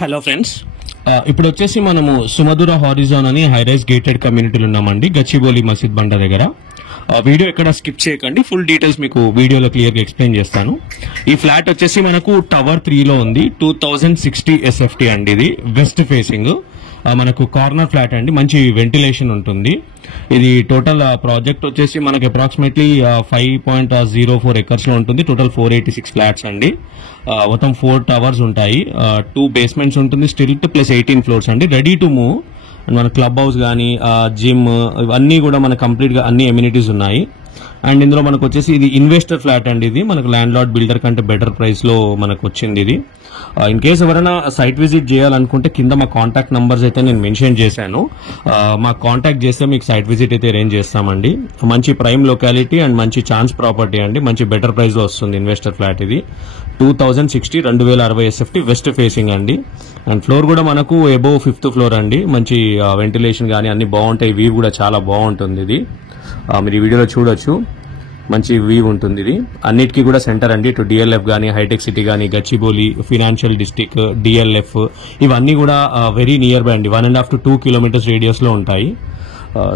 Hello friends, ఇప్పుడు వచ్చేసి మనము సుమధుర హారిజాన్ అని హైరైజ్ గేటెడ్ కమ్యూనిటీలో ఉన్నామండి, గచ్చిబౌలి మసీద్ బండ దగ్గర. వీడియో ఎక్కడ స్కిప్ చేయకండి, ఫుల్ డీటెయిల్స్ మీకు వీడియోలో క్లియర్గా ఎక్స్ప్లెయిన్ చేస్తాను. ఈ ఫ్లాట్ వచ్చేసి మనకు టవర్ 3లో ఉంది. 2060 SFT అండి. ఇది వెస్ట్ ఫేసింగ్, మనకు కార్నర్ ఫ్లాట్ అండి. మంచి వెంటిలేషన్ ఉంటుంది. ఇది టోటల్ ప్రాజెక్ట్ వచ్చేసి మనకి అప్రాక్సిమేట్లీ 5.04 acres లో ఉంటుంది. టోటల్ 486 ఫ్లాట్స్ అండి. మొత్తం 4 టవర్స్ ఉంటాయి, 2 basements ఉంటుంది, స్టిల్ట్ ప్లస్ 18 floors అండి. Ready to move. మన క్లబ్ హౌస్ కానీ జిమ్ ఇవన్నీ కూడా మనకు కంప్లీట్ గా అన్ని ఎమ్యూనిటీస్ ఉన్నాయి. అండ్ ఇందులో మనకు వచ్చేసి ఇది ఇన్వెస్టర్ ఫ్లాట్ అండి. ఇది మనకు ల్యాండ్ లార్డ్ బిల్డర్ కంటే బెటర్ ప్రైస్ లో మనకు వచ్చింది. ఇది ఇన్ కేసు ఎవరైనా సైట్ విజిట్ చేయాలనుకుంటే కింద మా కాంటాక్ట్ నంబర్స్ అయితే నేను మెన్షన్ చేశాను. మా కాంటాక్ట్ చేస్తే మీకు సైట్ విజిట్ అయితే అరేంజ్ చేస్తామండి. మంచి ప్రైమ్ లొకాలిటీ అండ్ మంచి ఛాన్స్ ప్రాపర్టీ అండి. మంచి బెటర్ ప్రైస్ లో వస్తుంది ఇన్వెస్టర్ ఫ్లాట్. ఇది 2060 2060 SFT వెస్ట్ ఫేసింగ్ అండి. అండ్ ఫ్లోర్ కూడా మనకు అబోవ్ 5th floor అండి. మంచి వెంటిలేషన్ కానీ అన్ని బాగుంటాయి. వ్యూ కూడా చాలా బాగుంటుంది. ఇది మీరు ఈ వీడియోలో చూడొచ్చు, మంచి వ్యూ ఉంటుంది. ఇది అన్నిటికీ కూడా సెంటర్ అండి. ఇటు DLF కానీ, హైటెక్ సిటీ కానీ, గచ్చిబౌలి ఫినాన్షియల్ డిస్ట్రిక్ట్, DLF ఇవన్నీ కూడా వెరీ నియర్ బై అండి. 1.5 to 2 kilometers రేడియస్ లో ఉంటాయి.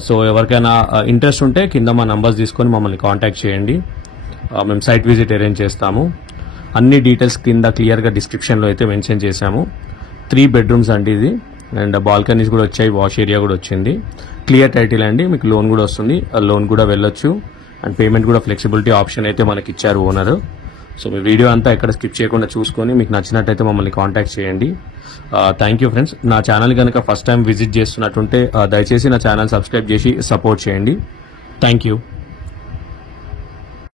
సో ఎవరికైనా ఇంట్రెస్ట్ ఉంటే కింద మా నంబర్స్ తీసుకొని మమ్మల్ని కాంటాక్ట్ చేయండి. మేము సైట్ విజిట్ అరేంజ్ చేస్తాము. అన్ని డీటెయిల్స్ కింద క్లియర్గా డిస్క్రిప్షన్లో అయితే మెన్షన్ చేశాము. 3 bedrooms అండి ఇది. అండ్ బాల్కనీస్ కూడా వచ్చాయి, వాష్ ఏరియా కూడా వచ్చింది. క్లియర్ టైటిల్ అండి. మీకు లోన్ కూడా వస్తుంది, లోన్ కూడా వెళ్ళొచ్చు. అండ్ పేమెంట్ కూడా ఫ్లెక్సిబిలిటీ ఆప్షన్ అయితే మనకి ఇచ్చారు ఓనర్. సో మీ వీడియో అంతా ఎక్కడ స్కిప్ చేయకుండా చూసుకొని మీకు నచ్చినట్టయితే మమ్మల్ని కాంటాక్ట్ చేయండి. Thank you friends. నా ఛానల్ కనుక ఫస్ట్ టైం విజిట్ చేస్తున్నట్టుంటే దయచేసి నా ఛానల్ సబ్స్క్రైబ్ చేసి సపోర్ట్ చేయండి. Thank you.